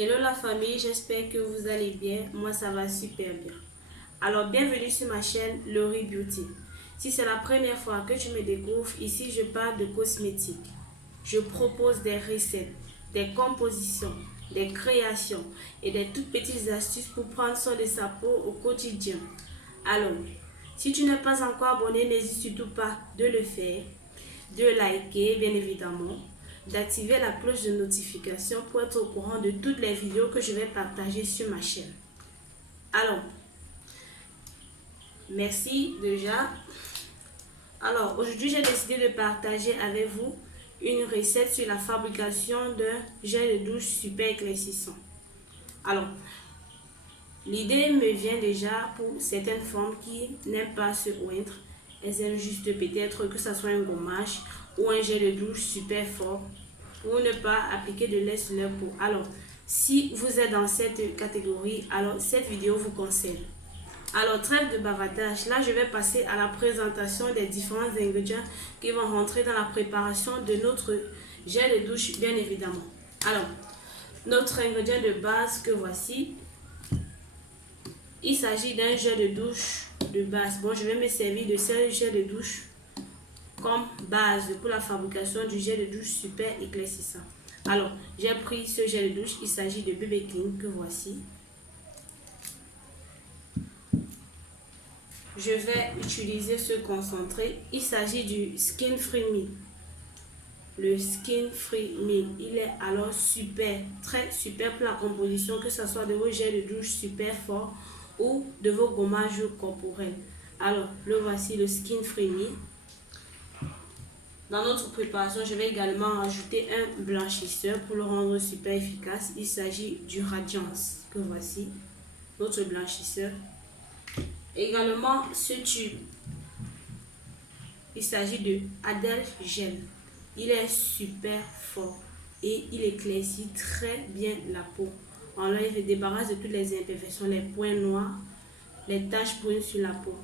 Hello la famille, j'espère que vous allez bien. Moi ça va super bien. Alors bienvenue sur ma chaîne Lori Beauty. Si c'est la première fois que tu me découvres, ici je parle de cosmétiques. Je propose des recettes, des compositions, des créations et des toutes petites astuces pour prendre soin de sa peau au quotidien. Alors, si tu n'es pas encore abonné, n'hésite surtout pas de le faire, de liker bien évidemment, d'activer la cloche de notification pour être au courant de toutes les vidéos que je vais partager sur ma chaîne. Alors, merci déjà. Alors, aujourd'hui, j'ai décidé de partager avec vous une recette sur la fabrication d'un gel de douche super éclaircissant. Alors, l'idée me vient déjà pour certaines femmes qui n'aiment pas se oindre. Elles aiment juste peut-être que ce soit un gommage ou un gel de douche super fort pour ne pas appliquer de lait sur leur peau. Alors, si vous êtes dans cette catégorie, alors cette vidéo vous conseille. Alors, trêve de bavardage. Là, je vais passer à la présentation des différents ingrédients qui vont rentrer dans la préparation de notre gel de douche, bien évidemment. Alors, notre ingrédient de base que voici. Il s'agit d'un gel de douche de base. Bon, je vais me servir de ce gel de douche comme base pour la fabrication du gel de douche super éclaircissant. Alors, j'ai pris ce gel de douche. Il s'agit de Bébé Clean que voici. Je vais utiliser ce concentré. Il s'agit du Skin Free Me. Le Skin Free Me, il est alors super, très super pour la composition, que ce soit de vos gels de douche super forts ou de vos gommages corporels. Alors, le voici, le Skin Free Me. Dans notre préparation, je vais également ajouter un blanchisseur pour le rendre super efficace. Il s'agit du Radiance, que voici, notre blanchisseur. Également, ce tube, il s'agit de Adèle Gel. Il est super fort et il éclaircit très bien la peau. Enlève et débarrasse de toutes les imperfections, les points noirs, les taches brunes sur la peau.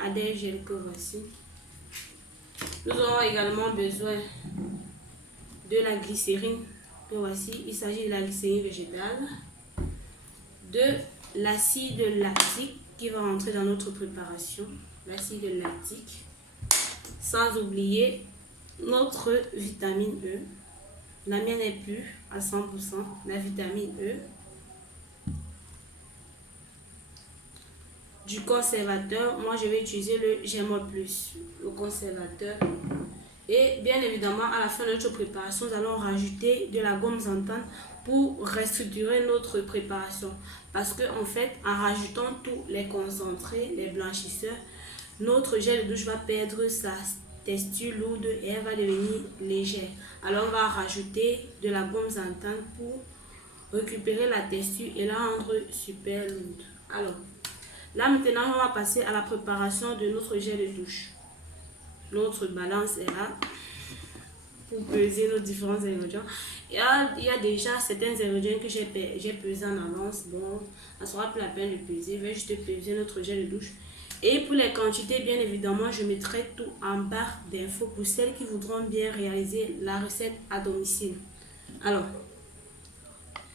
Adèle Gel que voici. Nous aurons également besoin de la glycérine que voici. Il s'agit de la glycérine végétale, de l'acide lactique qui va rentrer dans notre préparation, l'acide lactique, sans oublier notre vitamine E. La mienne n'est plus à 100%, la vitamine E, du conservateur. Moi je vais utiliser le Gémol Plus, le conservateur. Et bien évidemment, à la fin de notre préparation, nous allons rajouter de la gomme xanthane pour restructurer notre préparation. Parce que en fait, en rajoutant tous les concentrés, les blanchisseurs, notre gel de douche va perdre sa texture lourde et elle va devenir légère. Alors on va rajouter de la gomme xanthane pour récupérer la texture et la rendre super lourde. Alors, là maintenant, on va passer à la préparation de notre gel de douche. Notre balance est là pour peser nos différents ingrédients. Il y a déjà certains ingrédients que j'ai pesé en avance. Bon, ça sera plus la peine de peser. Je vais juste peser notre gel de douche. Et pour les quantités, bien évidemment, je mettrai tout en barre d'infos pour celles qui voudront bien réaliser la recette à domicile. Alors,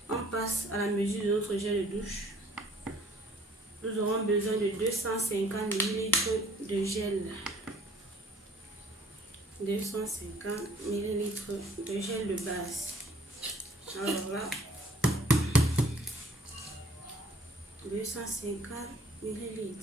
on passe à la mesure de notre gel de douche. Nous aurons besoin de 250 ml de gel. 250 ml de gel de base. Alors là, 250 ml.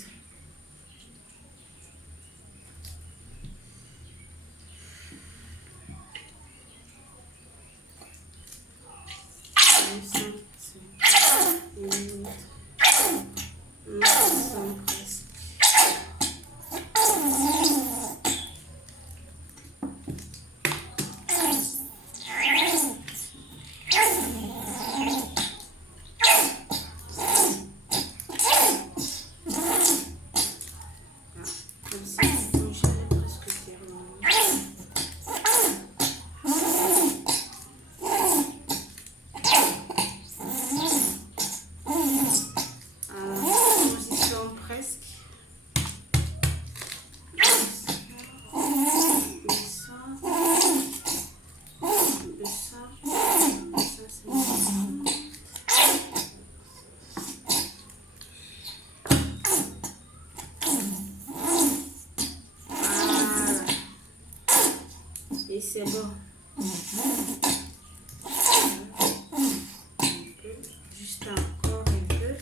c'est bon. Juste encore un peu.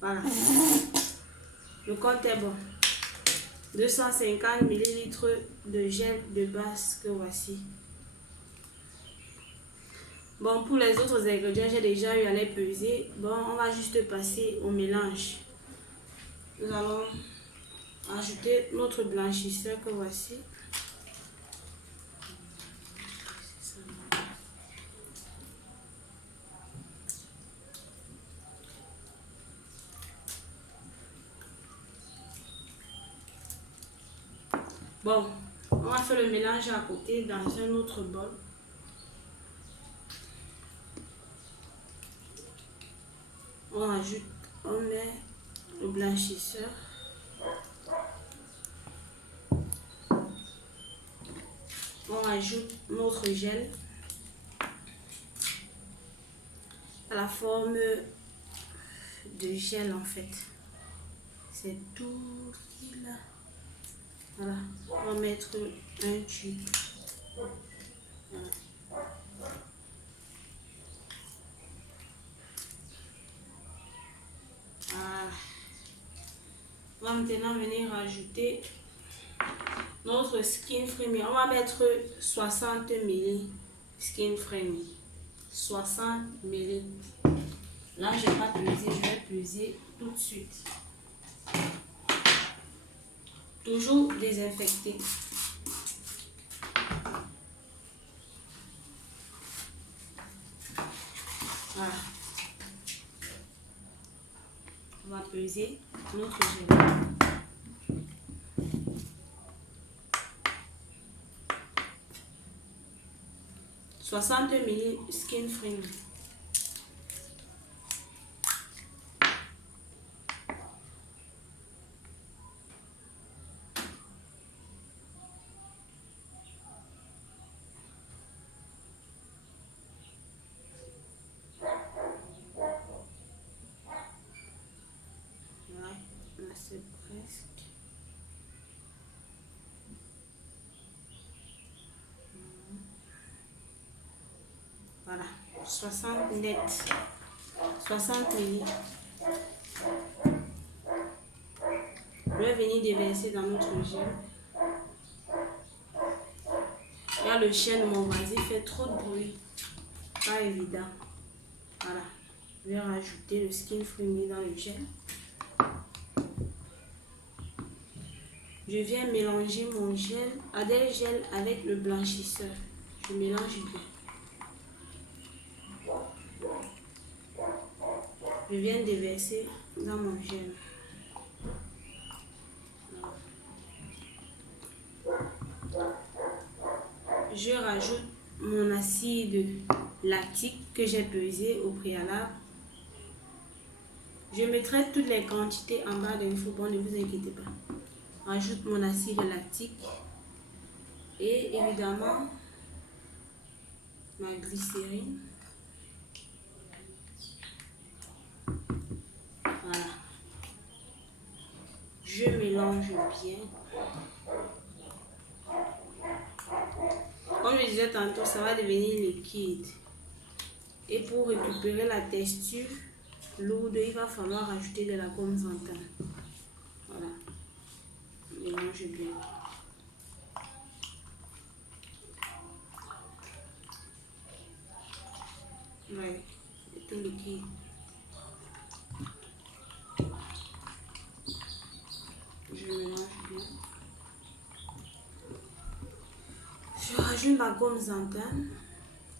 Voilà. Le compte est bon. 250 ml de gel de base que voici. Bon, pour les autres ingrédients, j'ai déjà eu à les peser. Bon, on va juste passer au mélange. Nous allons ajouter notre blanchisseur que voici. Bon, on va faire le mélange à côté dans un autre bol. On met le blanchisseur. On ajoute notre gel à la forme de gel en fait. C'est tout là. Voilà, on va mettre un tube. Voilà. Voilà. On va maintenant venir rajouter notre Skin Free. On va mettre 60 ml Skin Free. 60 ml. Là, je n'ai pas pesé, je vais peser tout de suite. Toujours désinfecter. Voilà. On va peser notre gel. 60 ml Skin Free. Là c'est presque. Voilà, 60 net. 60 ml. Je vais venir déverser dans notre gel. Là, le chien de mon voisin fait trop de bruit. Pas évident. Voilà. Je vais rajouter le Skin Free dans le gel. Je viens mélanger mon gel, Adèle gel avec le blanchisseur. Je mélange bien. Je viens déverser dans mon gel. Je rajoute mon acide lactique que j'ai pesé au préalable. Je mettrai toutes les quantités en bas de l'info, bon, ne vous inquiétez pas. Ajoute mon acide lactique et évidemment ma glycérine. Voilà. Je mélange bien. Comme je disais tantôt, ça va devenir liquide. Et pour récupérer la texture lourde, il va falloir ajouter de la gomme xanthane. Voilà. Mélange bien. Ouais, c'est tout liquide. Je mélange bien. Je rajoute ma gomme xanthane.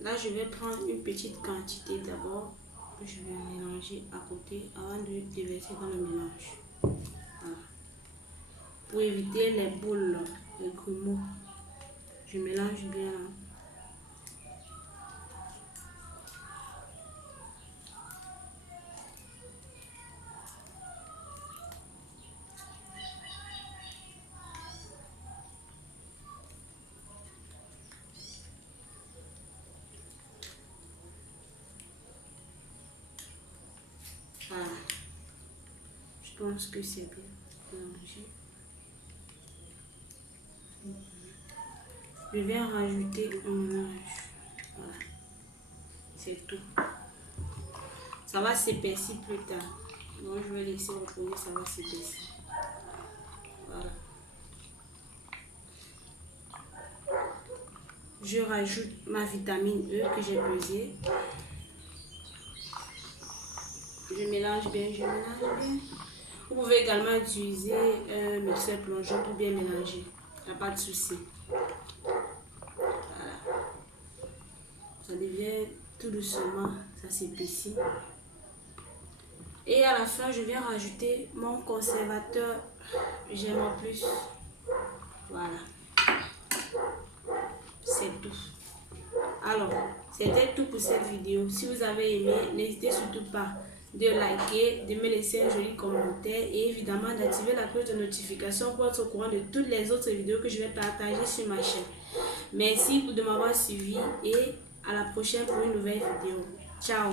Là, je vais prendre une petite quantité d'abord que je vais mélanger à côté avant de déverser dans le mélange. Voilà. Pour éviter les boules, les grumeaux, je mélange bien. Voilà. Je pense que c'est bien. je viens rajouter un mélange. Voilà. C'est tout. Ça va s'épaissir plus tard. Donc je vais laisser reposer, ça va s'épaissir. Voilà. Je rajoute ma vitamine E que j'ai pesée. Je mélange bien, je mélange bien. Vous pouvez également utiliser un mixeur plongeant pour bien mélanger. Il n'y a pas de souci. Voilà. Ça devient tout doucement, ça s'épaissit. Et à la fin, je viens rajouter mon conservateur J'aime plus. Voilà. C'est tout. Alors, c'était tout pour cette vidéo. Si vous avez aimé, n'hésitez surtout pas de liker, de me laisser un joli commentaire et évidemment d'activer la cloche de notification pour être au courant de toutes les autres vidéos que je vais partager sur ma chaîne. Merci de m'avoir suivi et à la prochaine pour une nouvelle vidéo. Ciao!